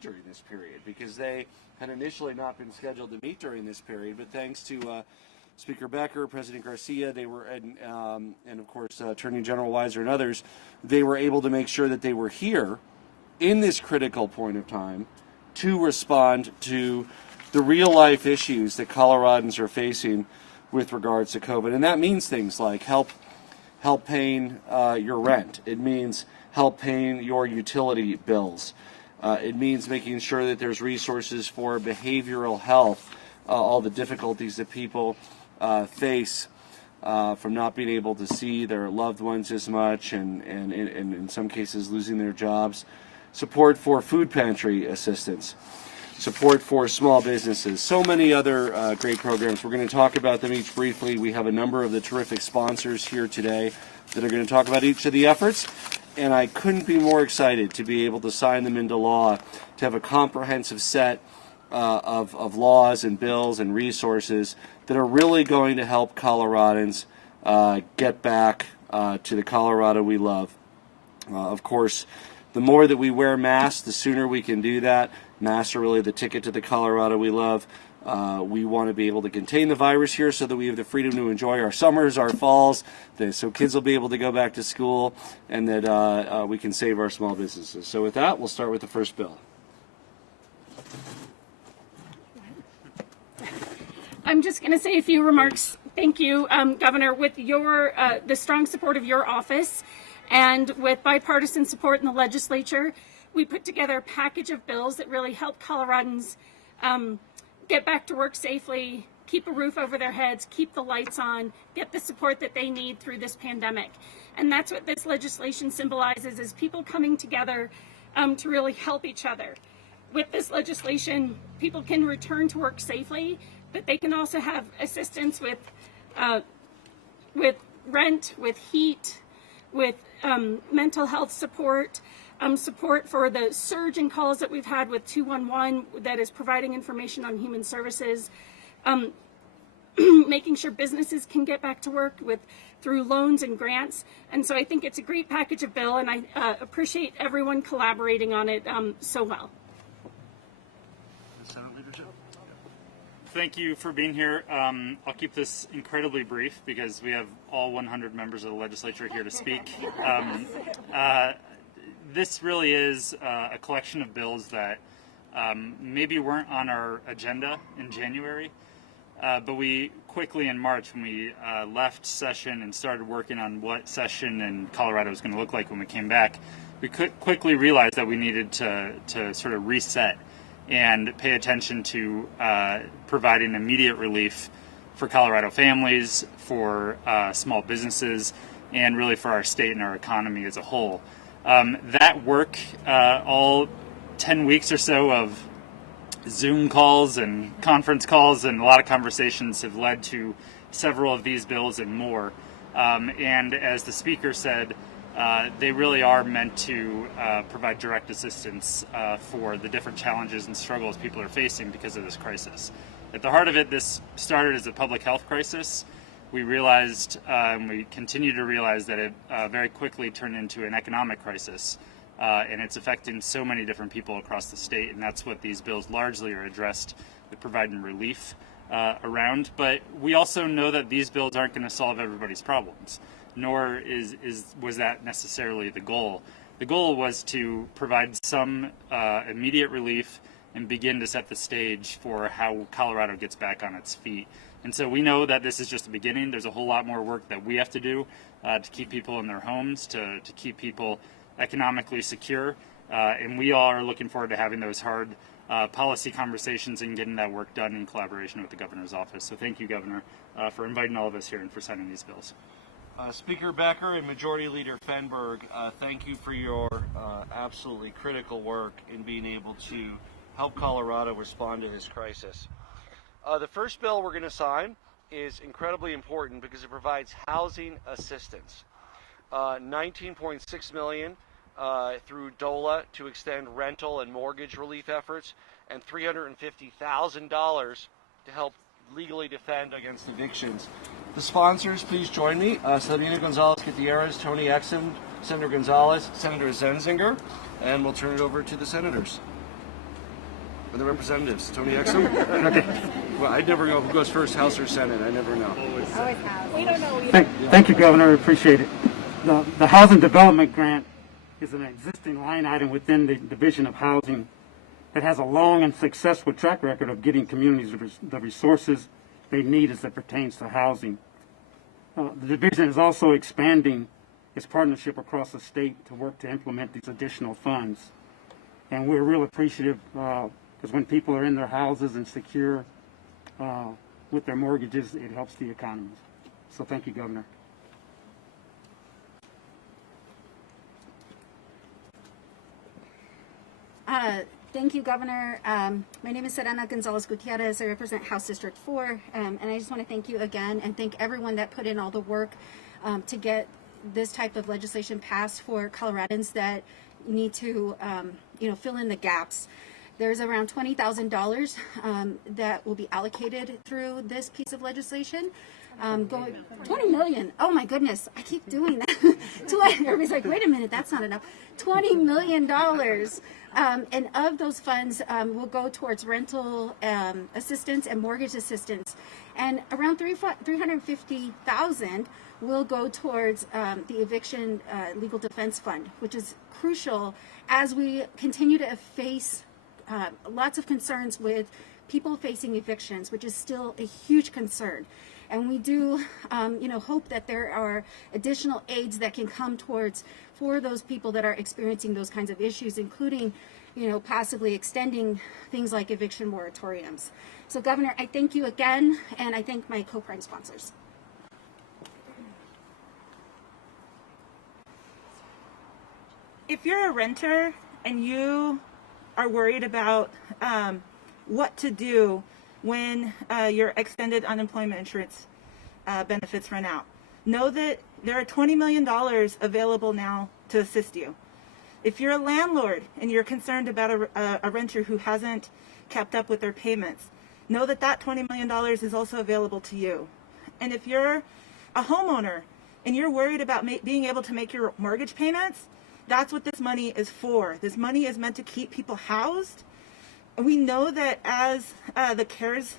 during this period, because they had initially not been scheduled to meet during this period, but thanks to Speaker Becker, President Garcia, they were, and of course Attorney General Weiser and others, they were able to make sure that they were here in this critical point of time to respond to the real life issues that Coloradans are facing with regards to COVID. And that means things like help paying your rent. It means help paying your utility bills. It means making sure that there's resources for behavioral health, all the difficulties that people face from not being able to see their loved ones as much, and in some cases losing their jobs. Support for food pantry assistance. Support for small businesses. So many other great programs. We're going to talk about them each briefly. We have a number of the terrific sponsors here today that are going to talk about each of the efforts. And I couldn't be more excited to be able to sign them into law, to have a comprehensive set of laws and bills and resources that are really going to help Coloradans get back to the Colorado we love. Of course, the more that we wear masks, the sooner we can do that. Masks are really the ticket to the Colorado we love. We want to be able to contain the virus here so that we have the freedom to enjoy our summers, our falls, so kids will be able to go back to school, and that we can save our small businesses. So with that, we'll start with the first bill. I'm just going to say a few remarks. Thank you, Governor. With your the strong support of your office and with bipartisan support in the legislature, we put together a package of bills that really help Coloradans get back to work safely, keep a roof over their heads, keep the lights on, get the support that they need through this pandemic. And that's what this legislation symbolizes, is people coming together to really help each other. With this legislation, people can return to work safely, but they can also have assistance with rent, with heat, with mental health support, support for the surge in calls that we've had with 211 that is providing information on human services, making sure businesses can get back to work through loans and grants. And so I think it's a great package of bill, and I appreciate everyone collaborating on it so well. Senate Leadership. Thank you for being here. I'll keep this incredibly brief because we have all 100 members of the legislature here to speak. This really is a collection of bills that maybe weren't on our agenda in January, but we quickly in March, when we left session and started working on what session in Colorado was going to look like when we came back, we quickly realized that we needed to sort of reset and pay attention to providing immediate relief for Colorado families, for small businesses, and really for our state and our economy as a whole. That work, all 10 weeks or so of Zoom calls and conference calls and a lot of conversations have led to several of these bills and more. And as the speaker said, they really are meant to provide direct assistance for the different challenges and struggles people are facing because of this crisis. At the heart of it, this started as a public health crisis. We realized, and we continue to realize, that it very quickly turned into an economic crisis, and it's affecting so many different people across the state, and that's what these bills largely are addressed with, providing relief around. But we also know that these bills aren't going to solve everybody's problems, nor was that necessarily the goal. The goal was to provide some immediate relief and begin to set the stage for how Colorado gets back on its feet. And so we know that this is just the beginning. There's a whole lot more work that we have to do to keep people in their homes, to keep people economically secure. And we all are looking forward to having those hard policy conversations and getting that work done in collaboration with the governor's office. So thank you, Governor, for inviting all of us here and for signing these bills. Speaker Becker and Majority Leader Fenberg, thank you for your absolutely critical work in being able to help Colorado respond to this crisis. The first bill we're going to sign is incredibly important because it provides housing assistance. $19.6 million through DOLA to extend rental and mortgage relief efforts, and $350,000 to help legally defend against evictions. The sponsors, please join me. Sabina Gonzalez-Gutierrez, Tony Exum, Senator Gonzalez, Senator Zenzinger, and we'll turn it over to the senators. Or the representatives? Tony Exum? Okay. Well, I never know who goes first, House or Senate. I never know. We don't know either. Thank you, Governor. I appreciate it. The Housing Development Grant is an existing line item within the Division of Housing that has a long and successful track record of getting communities the resources they need as it pertains to housing. The division is also expanding its partnership across the state to work to implement these additional funds. And we're real appreciative because when people are in their houses and secure with their mortgages, it helps the economy. So thank you, Governor. Thank you, Governor. My name is Serena Gonzalez Gutierrez. I represent House District 4, and I just want to thank you again and thank everyone that put in all the work to get this type of legislation passed for Coloradans that need to, fill in the gaps. There's around $20,000 that will be allocated through this piece of legislation. Going 20 million. Oh my goodness, I keep doing that. Everybody's like, wait a minute, that's not enough. $20 million. And of those funds will go towards rental assistance and mortgage assistance. And around $350,000 will go towards the eviction legal defense fund, which is crucial as we continue to face lots of concerns with people facing evictions, which is still a huge concern. And we do, hope that there are additional aids that can come towards for those people that are experiencing those kinds of issues, including, possibly extending things like eviction moratoriums. So, Governor, I thank you again, and I thank my co-prime sponsors. If you're a renter and you are worried about what to do when your extended unemployment insurance benefits run out, know that there are $20 million available now to assist you. If you're a landlord and you're concerned about a renter who hasn't kept up with their payments, know that that $20 million is also available to you. And if you're a homeowner and you're worried about being able to make your mortgage payments, that's what this money is for. This money is meant to keep people housed. And we know that as the CARES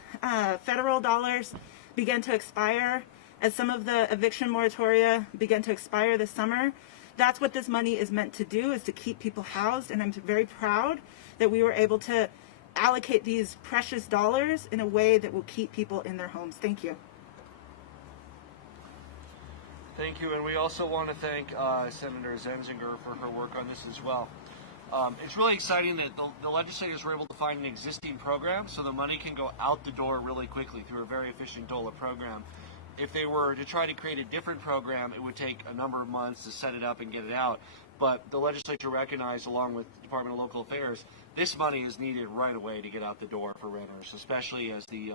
federal dollars begin to expire, as some of the eviction moratoria begin to expire this summer, that's what this money is meant to do, is to keep people housed. And I'm very proud that we were able to allocate these precious dollars in a way that will keep people in their homes. Thank you. Thank you, and we also want to thank Senator Zenzinger for her work on this as well. It's really exciting that the legislators were able to find an existing program so the money can go out the door really quickly through a very efficient DOLA program. If they were to try to create a different program, it would take a number of months to set it up and get it out. But the legislature recognized, along with the Department of Local Affairs, this money is needed right away to get out the door for renters, especially as the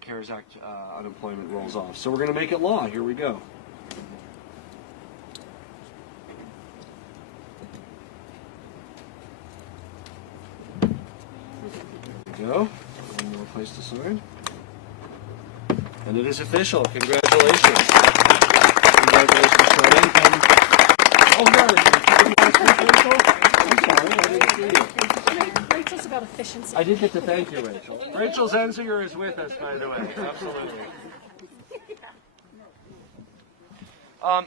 CARES Act unemployment rolls off. So we're going to make it law. Here we go. Go. One more place to sign. And it is official. Congratulations. Congratulations, Tony. Oh, no. I'm sorry. I didn't see you. Rachel's about efficiency. I did get to thank you, Rachel. Rachel Zenzinger is with us, by the way. Absolutely.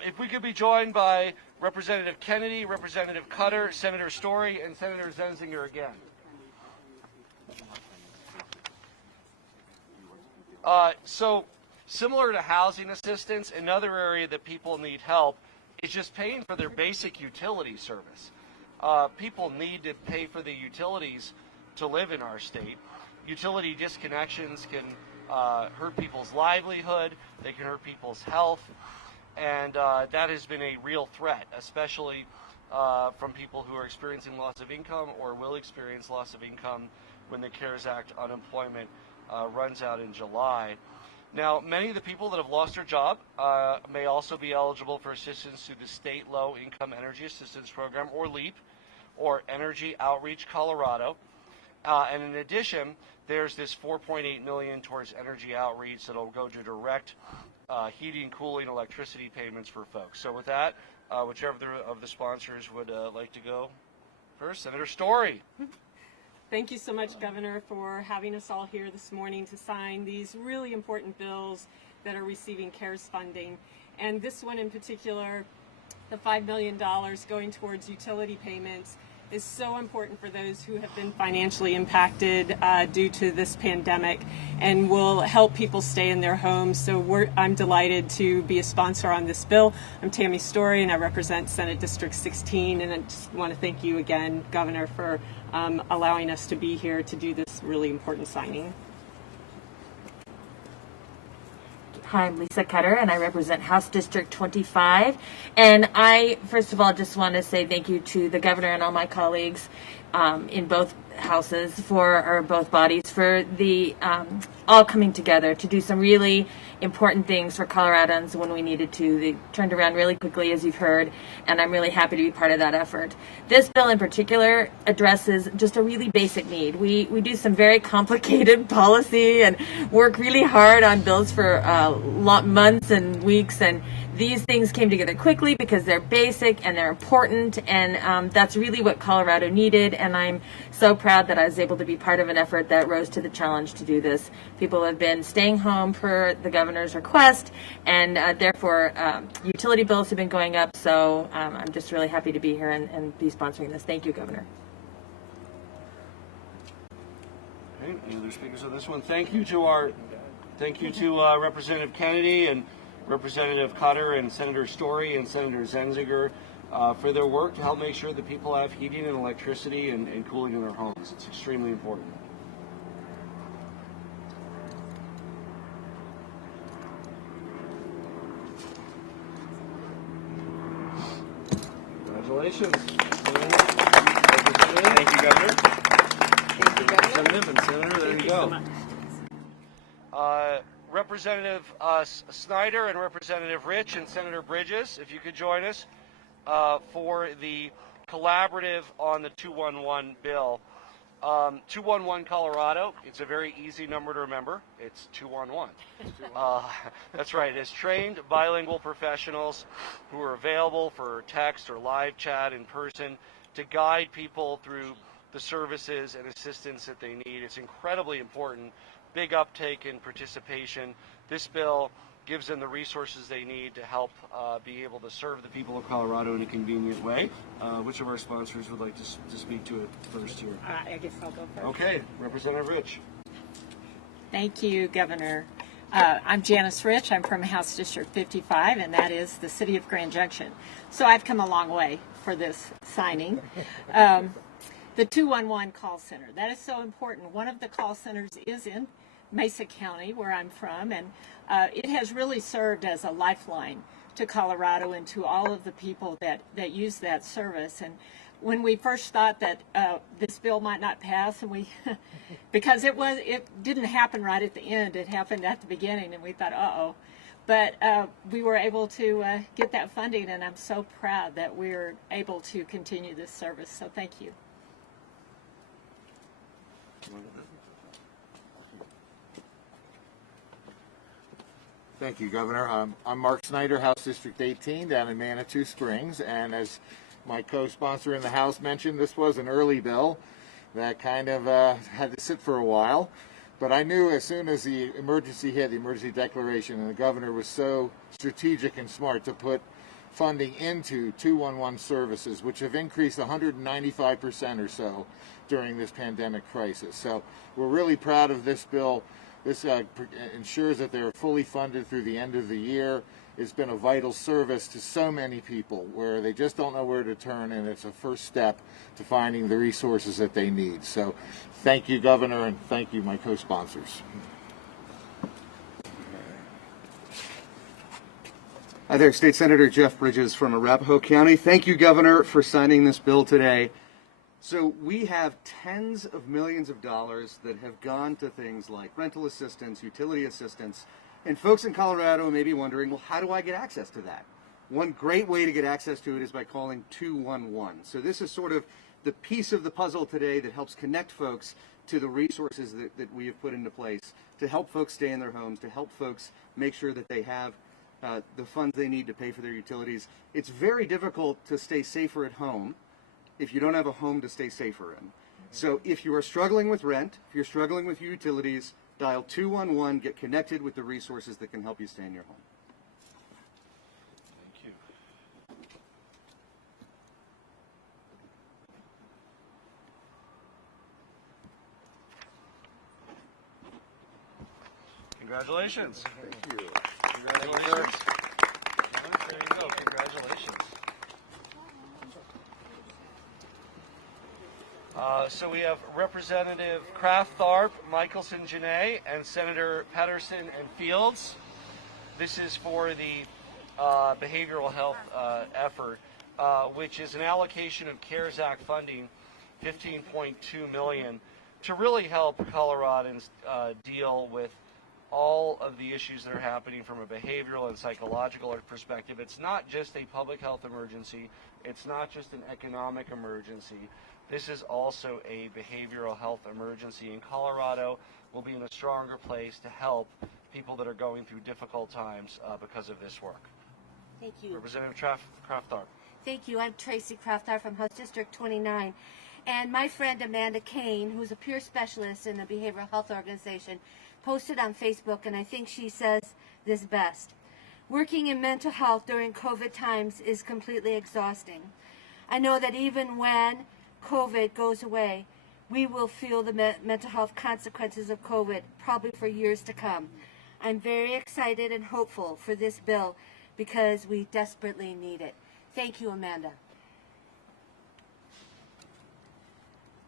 If we could be joined by Representative Kennedy, Representative Cutter, Senator Story, and Senator Zenzinger again. So, similar to housing assistance, another area that people need help is just paying for their basic utility service. People need to pay for the utilities to live in our state. Utility disconnections can hurt people's livelihood, they can hurt people's health, and that has been a real threat, especially from people who are experiencing loss of income or will experience loss of income when the CARES Act unemployment runs out in July. Now, many of the people that have lost their job may also be eligible for assistance through the State Low Income Energy Assistance Program, or LEAP, or Energy Outreach Colorado. And in addition, there's this $4.8 million towards energy outreach that'll go to direct heating, cooling, electricity payments for folks. So with that, whichever of the sponsors would like to go first. Senator Story. Thank you so much, Governor, for having us all here this morning to sign these really important bills that are receiving CARES funding. And this one in particular, the $5 million going towards utility payments, is so important for those who have been financially impacted due to this pandemic and will help people stay in their homes. So I'm delighted to be a sponsor on this bill. I'm Tammy Story and I represent Senate District 16, and I just want to thank you again, Governor, for allowing us to be here to do this really important signing. Hi, I'm Lisa Cutter, and I represent House District 25. And I, first of all, just want to say thank you to the governor and all my colleagues in both houses or both bodies for the all coming together to do some really important things for Coloradans when we needed to. They turned around really quickly, as you've heard, and I'm really happy to be part of that effort. This bill in particular addresses just a really basic need. We do some very complicated policy and work really hard on bills for months and weeks, and these things came together quickly because they're basic and they're important, and that's really what Colorado needed, and I'm so proud that I was able to be part of an effort that rose to the challenge to do this. People have been staying home per the governor's request, and therefore utility bills have been going up, so I'm just really happy to be here and be sponsoring this. Thank you, Governor. Okay, any other speakers on this one? Thank you to Representative Kennedy and Representative Cutter and Senator Story and Senator Zenziger for their work to help make sure that people have heating and electricity and cooling in their homes. It's extremely important. Congratulations. Thank you, Governor. Thank you, Representative and Senator. There you go. Representative Snyder and Representative Rich and Senator Bridges, if you could join us for the collaborative on the 211 bill. 211 Colorado, it's a very easy number to remember. It's 211. That's right. It's trained bilingual professionals who are available for text or live chat in person to guide people through the services and assistance that they need. It's incredibly important. Big uptake in participation. This bill gives them the resources they need to help be able to serve the people of Colorado in a convenient way. Which of our sponsors would like to speak to it first here? I guess I'll go first. Okay, Representative Rich. Thank you, Governor. I'm Janice Rich. I'm from House District 55, and that is the city of Grand Junction. So I've come a long way for this signing. The 211 call center, that is so important. One of the call centers is in Mesa County, where I'm from, and it has really served as a lifeline to Colorado and to all of the people that use that service. And when we first thought that this bill might not pass, and we, because it didn't happen right at the end, it happened at the beginning, and we thought, uh-oh. But we were able to get that funding, and I'm so proud that we're able to continue this service. So thank you. Thank you, Governor. I'm Mark Snyder, House District 18 down in Manitou Springs, and as my co-sponsor in the House mentioned, this was an early bill that kind of had to sit for a while, but I knew as soon as the emergency hit, the emergency declaration, and the governor was so strategic and smart to put funding into 211 services, which have increased 195% or so during this pandemic crisis. So we're really proud of this bill. This ensures that they're fully funded through the end of the year. It's been a vital service to so many people where they just don't know where to turn, and it's a first step to finding the resources that they need. So thank you, Governor, and thank you, my co-sponsors. Hi there, State Senator Jeff Bridges from Arapahoe County. Thank you, Governor, for signing this bill today. So we have tens of millions of dollars that have gone to things like rental assistance, utility assistance, and folks in Colorado may be wondering, well, how do I get access to that? One great way to get access to it is by calling 211. So this is sort of the piece of the puzzle today that helps connect folks to the resources that we have put into place to help folks stay in their homes, to help folks make sure that they have the funds they need to pay for their utilities. It's very difficult to stay safer at home if you don't have a home to stay safer in. So if you are struggling with rent, if you're struggling with utilities, dial 211, get connected with the resources that can help you stay in your home. Thank you. Congratulations. Thank you. Congratulations. There you go. Congratulations. So we have Representative Kraft Tharp, Michaelson, Janae, and Senator Patterson and Fields. This is for the behavioral health effort, which is an allocation of CARES Act funding, $15.2 million, to really help Coloradans deal with all of the issues that are happening from a behavioral and psychological perspective. It's not just a public health emergency. It's not just an economic emergency. This is also a behavioral health emergency, and Colorado will be in a stronger place to help people that are going through difficult times because of this work. Thank you. Representative Kraft Tharp. Thank you. I'm Tracy Kraft from House District 29. And my friend Amanda Kane, who's a peer specialist in the behavioral health organization, posted on Facebook, and I think she says this best. Working in mental health during COVID times is completely exhausting. I know that even when COVID goes away, we will feel the mental health consequences of COVID probably for years to come. I'm very excited and hopeful for this bill because we desperately need it. Thank you, Amanda.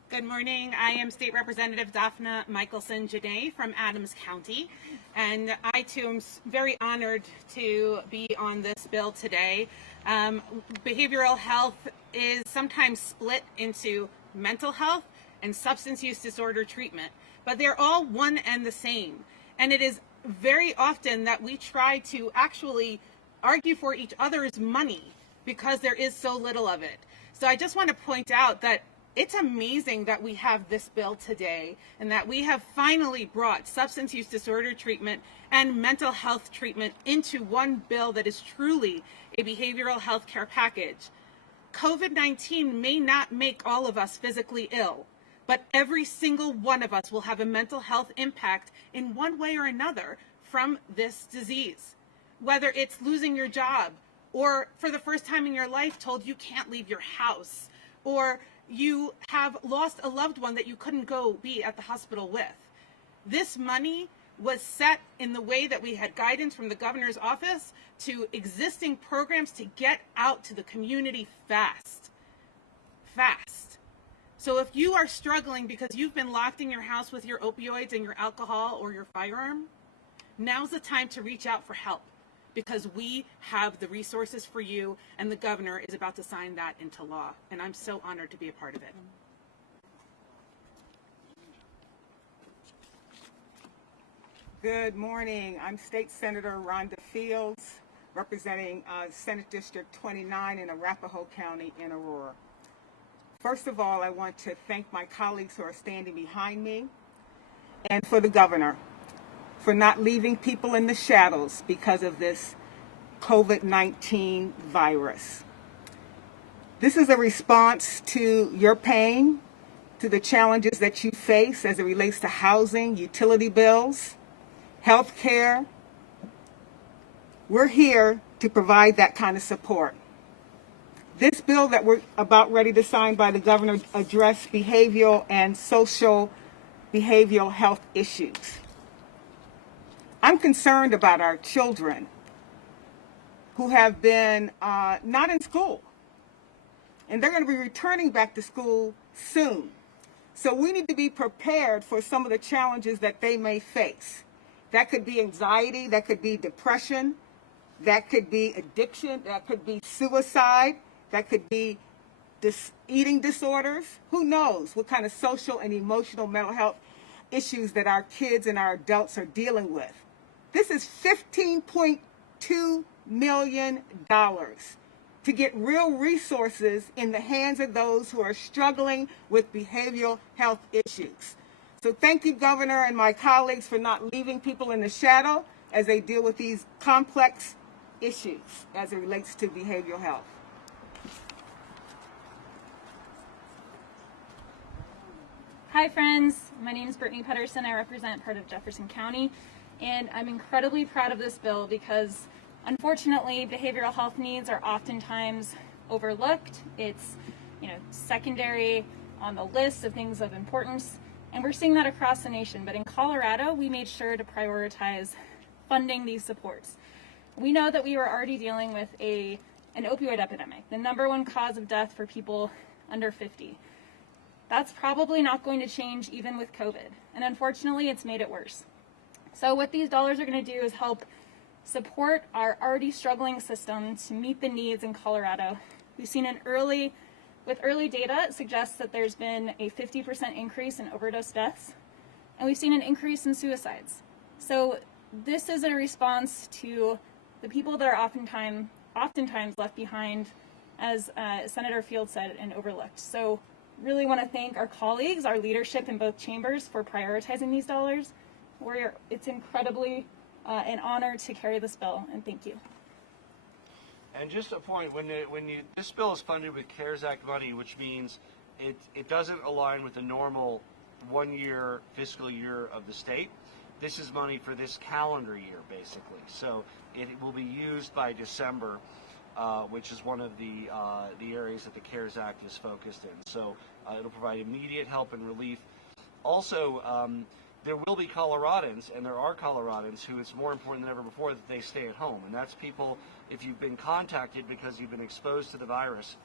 Good morning. I am State Representative Donna Michaelson Janae from Adams County, and I too am very honored to be on this bill today. Behavioral health is sometimes split into mental health and substance use disorder treatment, but they're all one and the same. And it is very often that we try to actually argue for each other's money because there is so little of it. So I just want to point out that it's amazing that we have this bill today and that we have finally brought substance use disorder treatment and mental health treatment into one bill that is truly a behavioral health care package. COVID-19 may not make all of us physically ill, but every single one of us will have a mental health impact in one way or another from this disease. Whether it's losing your job, or for the first time in your life told you can't leave your house, or you have lost a loved one that you couldn't go be at the hospital with. This money was set in the way that we had guidance from the governor's office to existing programs to get out to the community fast. So if you are struggling because you've been locked in your house with your opioids and your alcohol or your firearm, now's the time to reach out for help, because we have the resources for you, and the governor is about to sign that into law, and I'm so honored to be a part of it. Good morning. I'm State Senator Rhonda Fields, representing Senate District 29 in Arapahoe County in Aurora. First of all, I want to thank my colleagues who are standing behind me, and for the governor for not leaving people in the shadows because of this COVID-19 virus. This is a response to your pain, to the challenges that you face as it relates to housing, utility bills, health care. We're here to provide that kind of support. This bill that we're about ready to sign by the governor addresses behavioral and social behavioral health issues. I'm concerned about our children who have been not in school, and they're going to be returning back to school soon. So we need to be prepared for some of the challenges that they may face. That could be anxiety, that could be depression, that could be addiction, that could be suicide, that could be eating disorders. Who knows what kind of social and emotional mental health issues that our kids and our adults are dealing with. This is $15.2 million to get real resources in the hands of those who are struggling with behavioral health issues. So thank you, Governor, and my colleagues for not leaving people in the shadow as they deal with these complex issues as it relates to behavioral health. Hi friends, my name is Brittany Pedersen. I represent part of Jefferson County, and I'm incredibly proud of this bill because unfortunately behavioral health needs are oftentimes overlooked. It's, secondary on the list of things of importance, and we're seeing that across the nation. But in Colorado, we made sure to prioritize funding these supports. We know that we were already dealing with an opioid epidemic, the #1 cause of death for people under 50. That's probably not going to change even with COVID. And unfortunately, it's made it worse. So what these dollars are going to do is help support our already struggling system to meet the needs in Colorado. We've seen with early data, it suggests that there's been a 50% increase in overdose deaths, and we've seen an increase in suicides. So this is a response to the people that are oftentimes left behind, as Senator Field said, and overlooked. So really want to thank our colleagues, our leadership in both chambers for prioritizing these dollars. It's incredibly an honor to carry this bill, and thank you. And just a point, this bill is funded with CARES Act money, which means it doesn't align with the normal one-year fiscal year of the state. This is money for this calendar year, basically. So it will be used by December, which is one of the areas that the CARES Act is focused in. So it'll provide immediate help and relief. Also, there will be Coloradans, and there are Coloradans, who it's more important than ever before that they stay at home. And that's people, if you've been contacted because you've been exposed to the virus,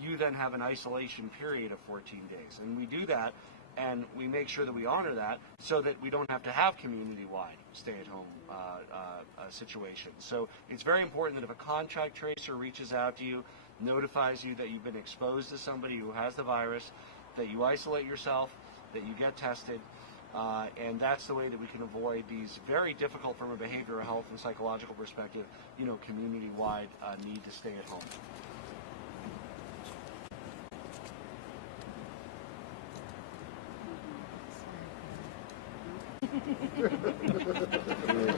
you then have an isolation period of 14 days. And we do that, and we make sure that we honor that so that we don't have to have community-wide stay-at-home situations. So it's very important that if a contact tracer reaches out to you, notifies you that you've been exposed to somebody who has the virus, that you isolate yourself, that you get tested, and that's the way that we can avoid these very difficult, from a behavioral health and psychological perspective, community-wide need to stay at home. There you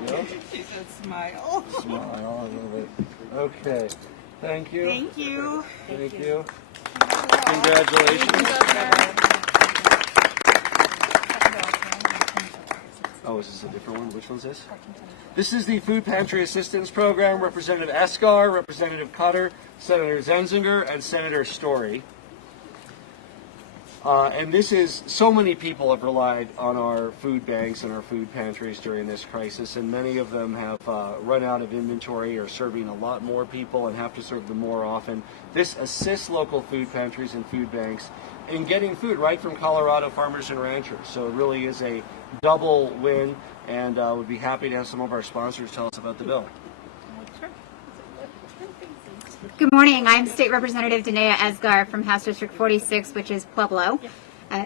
go. She said smile. Smile a little bit. Okay. Thank you. Thank you. Thank you. Congratulations. Oh, is this a different one? Which one's this? This is the Food Pantry Assistance Program. Representative Escar, Representative Cutter, Senator Zenzinger, and Senator Story. And this is, so many people have relied on our food banks and our food pantries during this crisis, and many of them have run out of inventory, or serving a lot more people and have to serve them more often. This assists local food pantries and food banks in getting food right from Colorado farmers and ranchers. So it really is a double win, and would be happy to have some of our sponsors tell us about the bill. Good morning. I'm State Representative Donna Esgar from House District 46, which is Pueblo.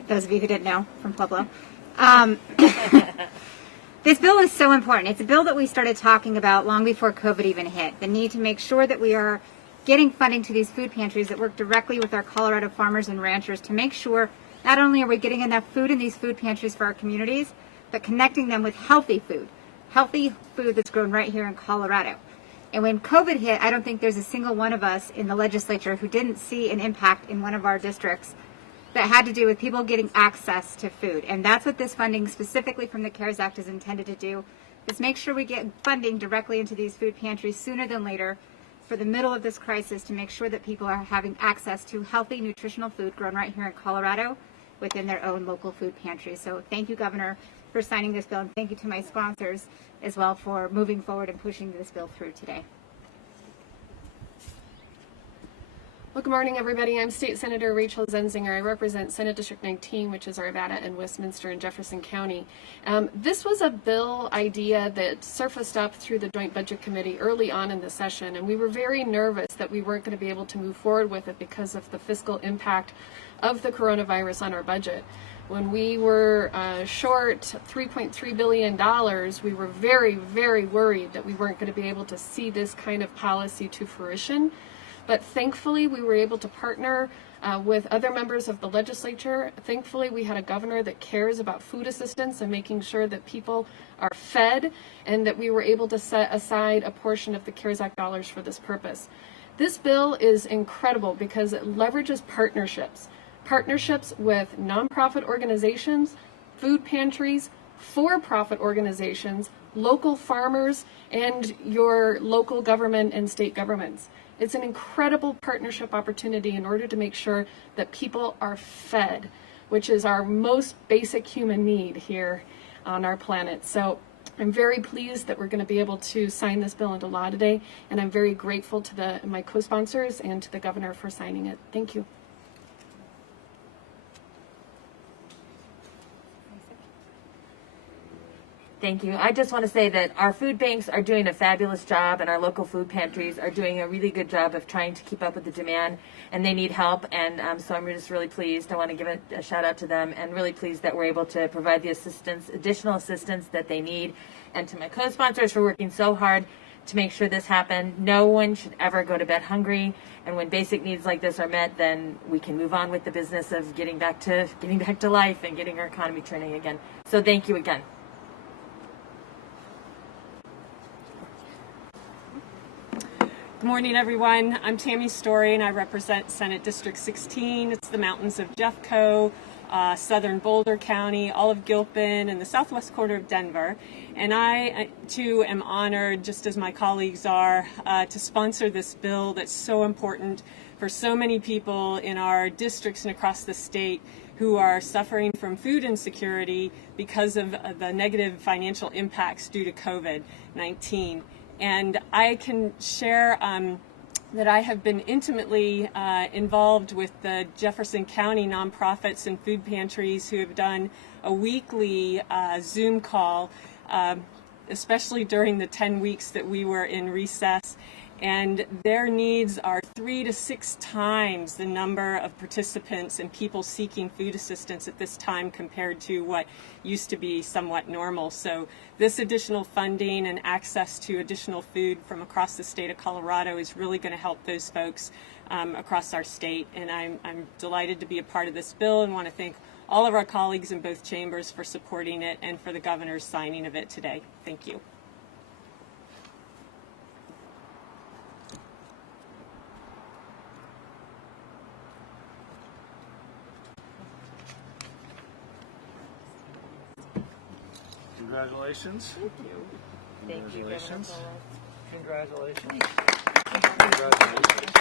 Those of you who didn't know, from Pueblo. This bill is so important. It's a bill that we started talking about long before COVID even hit. The need to make sure that we are getting funding to these food pantries that work directly with our Colorado farmers and ranchers to make sure not only are we getting enough food in these food pantries for our communities, but connecting them with healthy food that's grown right here in Colorado. And when COVID hit, I don't think there's a single one of us in the legislature who didn't see an impact in one of our districts that had to do with people getting access to food. And that's what this funding specifically from the CARES Act is intended to do, is make sure we get funding directly into these food pantries sooner than later for the middle of this crisis, to make sure that people are having access to healthy, nutritional food grown right here in Colorado within their own local food pantries. So thank you, Governor, for signing this bill, and thank you to my sponsors as well for moving forward and pushing this bill through today. Well, good morning, everybody. I'm State Senator Rachel Zenzinger. I represent Senate District 19, which is Arvada and Westminster in Jefferson County. This was a bill idea that surfaced up through the Joint Budget Committee early on in the session, and we were very nervous that we weren't going to be able to move forward with it because of the fiscal impact of the coronavirus on our budget. When we were short $3.3 billion, we were very, very worried that we weren't going to be able to see this kind of policy to fruition. But thankfully, we were able to partner with other members of the legislature. Thankfully, we had a governor that cares about food assistance and making sure that people are fed, and that we were able to set aside a portion of the CARES Act dollars for this purpose. This bill is incredible because it leverages partnerships partnerships with nonprofit organizations, food pantries, for-profit organizations, local farmers, and your local government and state governments. It's an incredible partnership opportunity in order to make sure that people are fed, which is our most basic human need here on our planet. So I'm very pleased that we're going to be able to sign this bill into law today, and I'm very grateful to my co-sponsors and to the governor for signing it. Thank you. Thank you. I just want to say that our food banks are doing a fabulous job, and our local food pantries are doing a really good job of trying to keep up with the demand, and they need help. And so I'm just really pleased. I want to give a shout out to them, and really pleased that we're able to provide the assistance, additional assistance that they need, and to my co-sponsors for working so hard to make sure this happened. No one should ever go to bed hungry, and when basic needs like this are met, then we can move on with the business of getting back to life and getting our economy turning again. So thank you again. Good morning, everyone. I'm Tammy Story, and I represent Senate District 16. It's the mountains of Jeffco, southern Boulder County, all of Gilpin, and the southwest corner of Denver. And I, too, am honored, just as my colleagues are, to sponsor this bill that's so important for so many people in our districts and across the state who are suffering from food insecurity because of the negative financial impacts due to COVID-19. And I can share that I have been intimately involved with the Jefferson County nonprofits and food pantries who have done a weekly Zoom call, especially during the 10 weeks that we were in recess. And their needs are 3 to 6 times the number of participants and people seeking food assistance at this time compared to what used to be somewhat normal. So this additional funding and access to additional food from across the state of Colorado is really going to help those folks across our state. And I'm delighted to be a part of this bill and want to thank all of our colleagues in both chambers for supporting it and for the governor's signing of it today. Thank you. Congratulations. Thank you. Congratulations. Congratulations. Congratulations.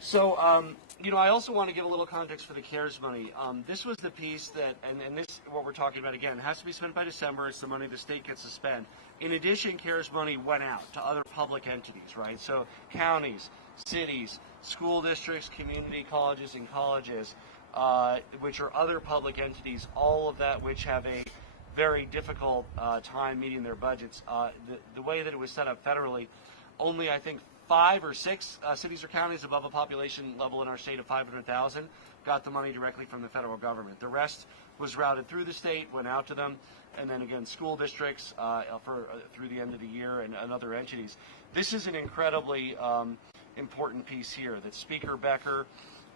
So, you know, I also want to give a little context for the CARES money. This was the piece that, and this, what we're talking about again, has to be spent by December. It's the money the state gets to spend. In addition, CARES money went out to other public entities, right? So counties, cities, school districts, community colleges, and colleges, which are other public entities, all of that which have a very difficult time meeting their budgets. The way that it was set up federally, only I think 5 or 6 cities or counties above a population level in our state of 500,000 got the money directly from the federal government. The rest was routed through the state, went out to them, and then again school districts through the end of the year and other entities. This is an incredibly important piece here that Speaker Becker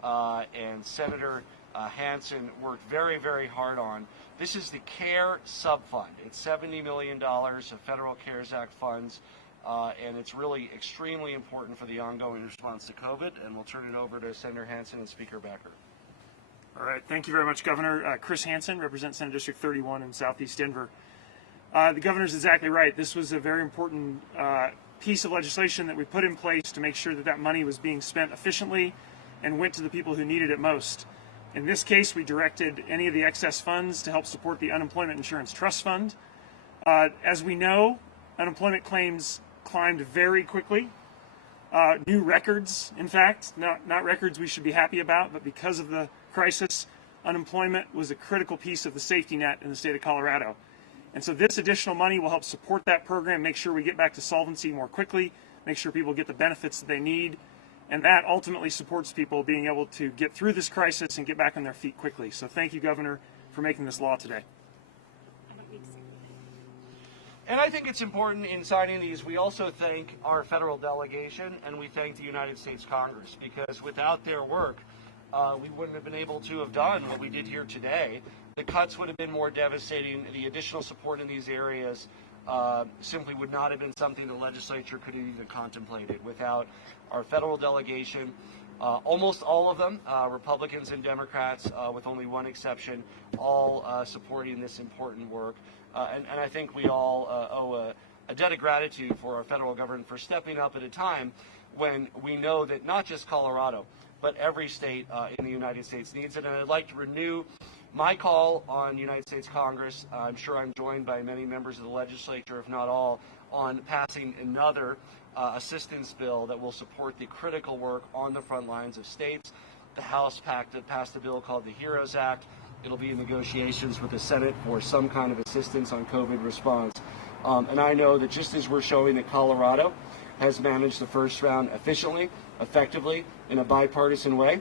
and Senator Hansen worked very, very hard on. This is the CARE subfund. It's $70 million of federal CARES Act funds, and it's really extremely important for the ongoing response to COVID, and we'll turn it over to Senator Hansen and Speaker Becker. All right, thank you very much, Governor. Chris Hansen, represent Senate District 31 in Southeast Denver. The governor's exactly right. This was a very important piece of legislation that we put in place to make sure that that money was being spent efficiently and went to the people who needed it most. In this case, we directed any of the excess funds to help support the Unemployment Insurance Trust Fund. As we know, unemployment claims climbed very quickly. New records, in fact, not records we should be happy about, but because of the crisis, unemployment was a critical piece of the safety net in the state of Colorado. And so this additional money will help support that program, make sure we get back to solvency more quickly, make sure people get the benefits that they need, and that ultimately supports people being able to get through this crisis and get back on their feet quickly. So thank you, Governor, for making this law today. And I think it's important in signing these, we also thank our federal delegation and we thank the United States Congress, because without their work, we wouldn't have been able to have done what we did here today. The cuts would have been more devastating. The additional support in these areas simply would not have been something the legislature could have even contemplated without our federal delegation. Almost all of them, Republicans and Democrats, with only one exception, all supporting this important work. And I think we all owe a debt of gratitude for our federal government for stepping up at a time when we know that not just Colorado, but every state in the United States needs it. And I'd like to renew my call on United States Congress. I'm sure I'm joined by many members of the legislature, if not all, on passing another assistance bill that will support the critical work on the front lines of states. The House passed a bill called the HEROES Act. It'll be in negotiations with the Senate for some kind of assistance on COVID response. And I know that just as we're showing that Colorado has managed the first round efficiently, effectively, in a bipartisan way,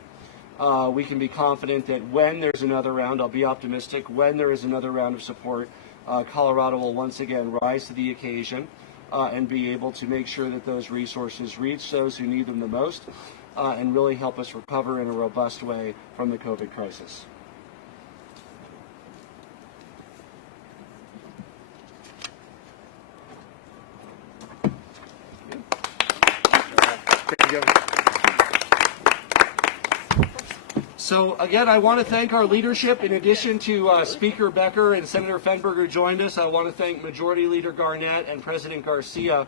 we can be confident that when there's another round, I'll be optimistic, when there is another round of support, Colorado will once again rise to the occasion and be able to make sure that those resources reach those who need them the most and really help us recover in a robust way from the COVID crisis. So again, I want to thank our leadership. In addition to Speaker Becker and Senator Fenberg who joined us, I want to thank Majority Leader Garnett and President Garcia.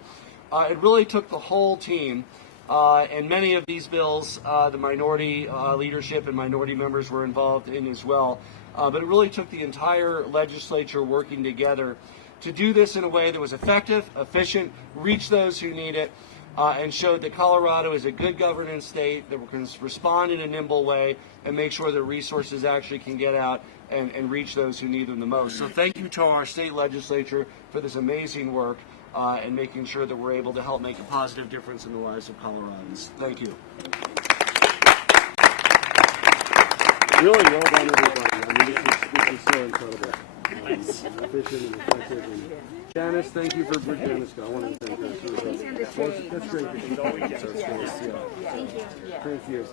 It really took the whole team. And many of these bills, the minority leadership and minority members were involved in as well. But it really took the entire legislature working together to do this in a way that was effective, efficient, reach those who need it, and showed that Colorado is a good governance state that can respond in a nimble way and make sure that resources actually can get out and reach those who need them the most. So thank you to our state legislature for this amazing work and making sure that we're able to help make a positive difference in the lives of Coloradans. Thank you. Really well done, everybody. I mean, this is so incredible. Efficient and effective. And Janice, thank you for Janice. I want to thank her. That's great. Thank you.